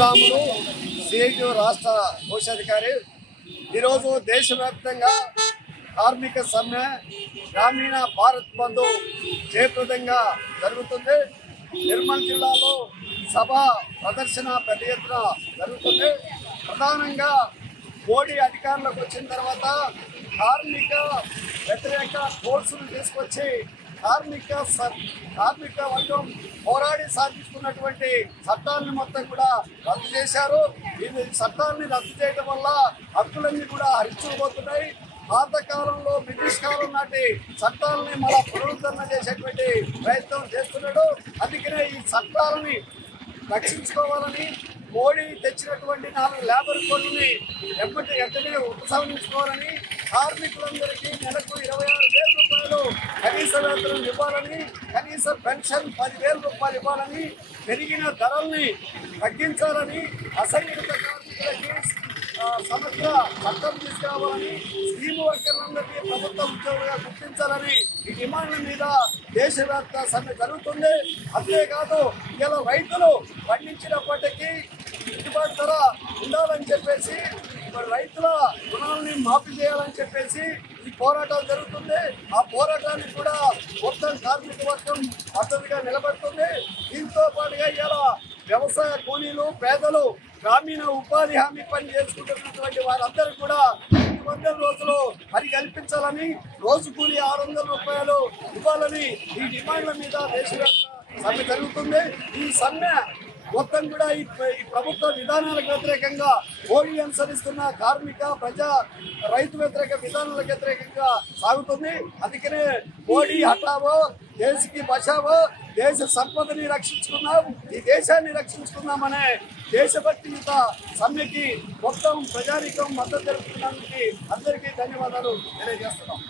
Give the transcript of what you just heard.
Nandamuri Ramulu CIT రాష్ట్ర కోశాధికారి ఈరోజు దేశవ్యాప్తంగా కార్మిక సమ్మె గ్రామీణ భారత్ బంధు జయప్రదంగా జరుగుతుంది. నిర్మల్ జిల్లాలో సభ ప్రదర్శన పెద్ద ఎత్తున జరుగుతుంది. ప్రధానంగా మోడీ అధికారంలోకి వచ్చిన తర్వాత కార్మిక వ్యతిరేక కోర్సులు తీసుకొచ్చి కార్మిక వర్గం పోరాడి సాధిస్తున్నటువంటి చట్టాలను మొత్తం కూడా రద్దు చేశారు. ఈ చట్టాలని రద్దు చేయడం వల్ల హక్కులన్నీ కూడా హరించుకుపోతున్నాయి. పాతకాలంలో బ్రిటిష్ కాలం నాటి చట్టాలని మళ్ళా పునరుద్ధరణ చేసేటువంటి ప్రయత్నం చేస్తున్నాడు. అందుకనే ఈ చట్టాలని రక్షించుకోవాలని మోడీ తెచ్చినటువంటి 4 లేబర్ కోడ్లని వెంటనే ఉపసంహరించుకోవాలని, కార్మికులందరికీ నెలకు 26,000 రూపాయలు కనీస వేతనం ఇవ్వాలని, కనీస పెన్షన్ 10,000 రూపాయలు ఇవ్వాలని, పెరిగిన ధరల్ని తగ్గించాలని, అసంఘటిత కార్మికులకి సమగ్ర చట్టం తీసుకురావాలని, స్కీమ్ వర్కర్లందరికీ ప్రభుత్వ ఉద్యోగులుగా గుర్తించాలని ఈ డిమాండ్ల మీద దేశవ్యాప్త సమ్మె జరుగుతుంది. అంతేకాదు ఇలా రైతులు పండించినప్పటికీ గిట్టుబాటు ధర ఉండాలని చెప్పేసి, రైతుల రుణాలని మాఫీ చేయాలని చెప్పేసి ఈ పోరాటాలు జరుగుతుంది. ఆ పోరాటానికి కూడా మొత్తం కార్మిక వర్గం మద్దతుగా నిలబడుతుంది. దీంతో పాటుగా ఇలా వ్యవసాయ కూలీలు, పేదలు, గ్రామీణ ఉపాధి హామీ పని చేసుకుంటున్నటువంటి వారందరూ కూడా 200 రోజులు పని కల్పించాలని, రోజు కూలీ 600 రూపాయలు ఇవ్వాలని ఈ డిమాండ్ల మీద దేశవ్యాప్త సమ్మె జరుగుతుంది. ఈ సమ్మె మొత్తం కూడా ఈ ప్రభుత్వ విధానాలకు వ్యతిరేకంగా మోడీ అనుసరిస్తున్న కార్మిక రైతు వ్యతిరేక విధానాలకు వ్యతిరేకంగా సాగుతుంది. అందుకనే మోడీ హటావో, దేశకి బచావో, దేశ సంపదని రక్షించుకున్నాం, ఈ దేశాన్ని రక్షించుకున్నామనే దేశభక్తియుత సమ్మెకి మొత్తం ప్రజానీకం మద్దతు తెలుపుతున్నందుకు అందరికీ ధన్యవాదాలు తెలియజేస్తున్నాం.